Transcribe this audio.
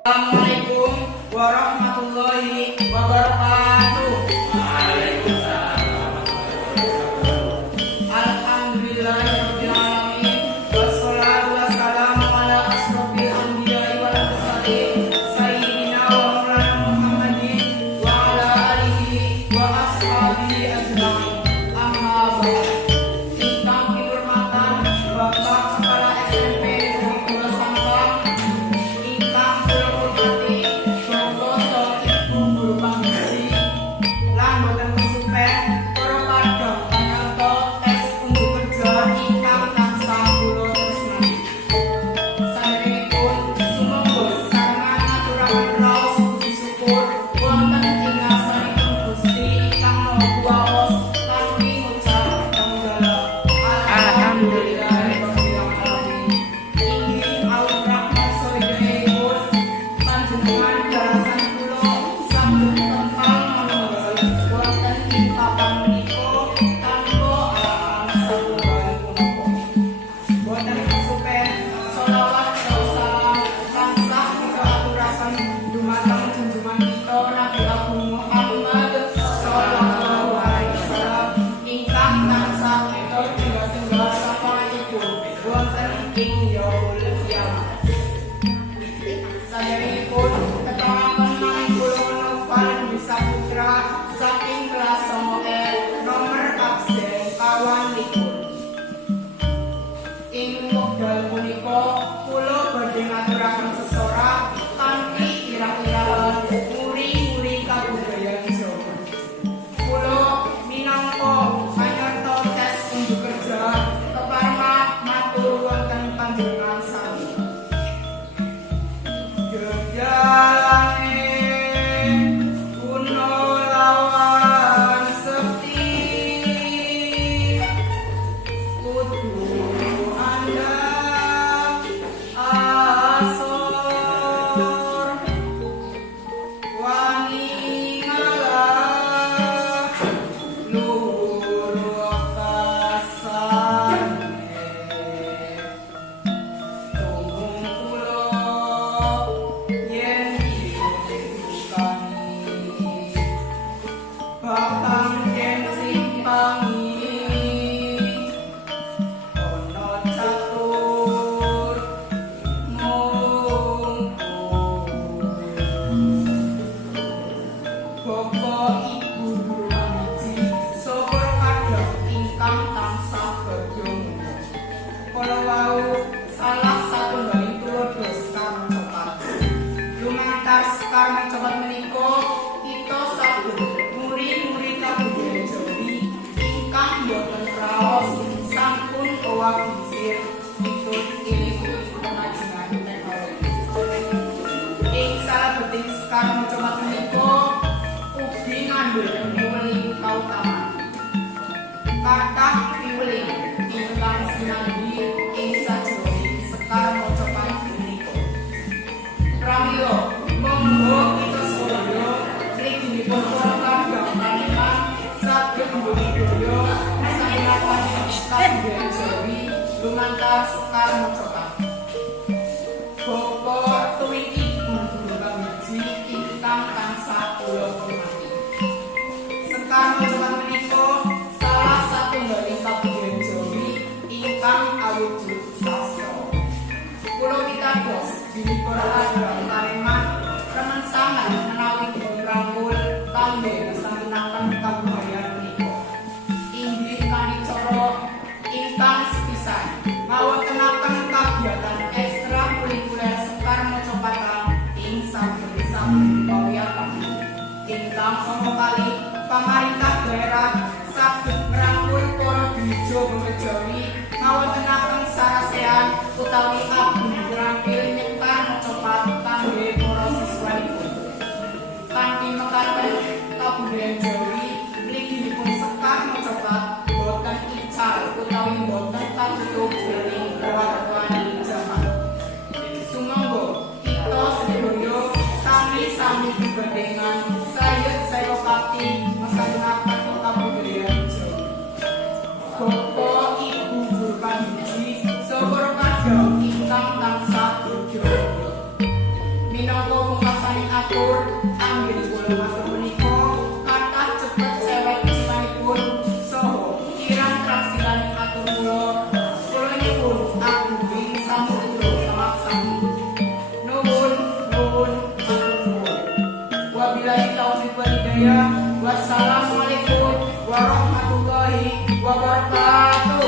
Assalamualaikum warahmatullahi wabarakatuh. Alhamdulillahirabbil alamin wassalatu wassalamu ala asrofil anbiya'i wal mursalin sayyidina wa maulana Muhammadin wa ala alihi wa ashabihi ajma'in. Amma ba'd. Ingkang dihormatan Bapak Kepala SMP Negeri Kula Sampang, ingkang kula hormati Bapak Ibu Guru Panggizi lan boten kesupen para kadang panyarta tes unjuk kerja ingkang tansah kula tresnani. Saderengipun sumangga sareng ngaturaken raos puji syukur wonten ing ngarsanipun Gusti ingkang Maha Kuwasa kanthi ngucap hamdalah alhamdulillahirabbil alamin. Inggih awit rahmat sedherekaipun panjenengan darasan kula sampun kempal manunggal wonten ing papan menika tanpa alasan satunggal punapa. Boten kesupen sholawat salam tansah kita aturaken dumateng junjungan kita Nabi Agung Muhammad sallallahu alaihi wasallam ingkang tansah kita tinggal sapanganipun wonten ing yaumul qiyamah. Saderengipun keterangan maning kula Noval Bisa Putra saking kelas 9L nomor absen kawan likur. Ing wekdal punika kula badhe ngaturaken sesorak kanthi irah-irahan muri-muri kabudayan Jawa. Kula minangka panyarta tes unjuk kerja keparengah matur wonten panjenengan sami. Gejalane kuno lawan sepi kudu andap asor wani ngalah luhur kasane tunggung kula yen dikani bakang yen simpangi ana catur Bapak Ibu Guru Panggizi saha kadang ingkang tansah badhe mulia. Kala wau salah satunggaling tulodo Sekar Copat. Lumantar Sekar Copat menika kita saged muri-muri kabudayan Jawi ingkang boten raos sampun owah bisir mitut ilmu pengajian teknologi. Ing salebeting Sekar Copat menika ugi ngandhut piweling kautaman. Kathah piweling ingkang sinambi ing sajroning Sekar Copat menika. Pramila monggo kita sedaya mliginipun para kadang panjenengan saged mbudidaya masyarakat kabudayan Jawi lumantar Sekar Copat. Bapak Tuwin Ibu Guru Panggizi ingkang tansah kula hormati. Sekar Copat menika salah satunggaling kabudayan Jawi ingkang awujud sastra. Kula pitados dinipun kadang Pareman remen sanget menawi dipunrangkul kangge nglestariaken kabudayan menika. Inggih kanthi cara ingkang sepisan ngawontenaken kagiatan ekstrakurikuler Sekar Copat ing saben-saben pawiyatan. Ingkang sama kali pamarintah daerah saged ngrangkul para dwija Bangkejawi ngawontenaken sarasean utawi abdi grampil Sekar Copat kangge para siswanipun. Kanthi mekaten kabudayan Jawi mliginipun Sekar Copat boten ical utawi boten katutup dening pewartaning jaman. Sumangga kita sedaya sami-sami bebendengan sayut sayopati masyarakat kabudayan Jawi. Bapak Ibu Guru Panggizi saha kadang ingkang tansah budaya minangka Wassalamualaikum warahmatullahi wabarakatuh.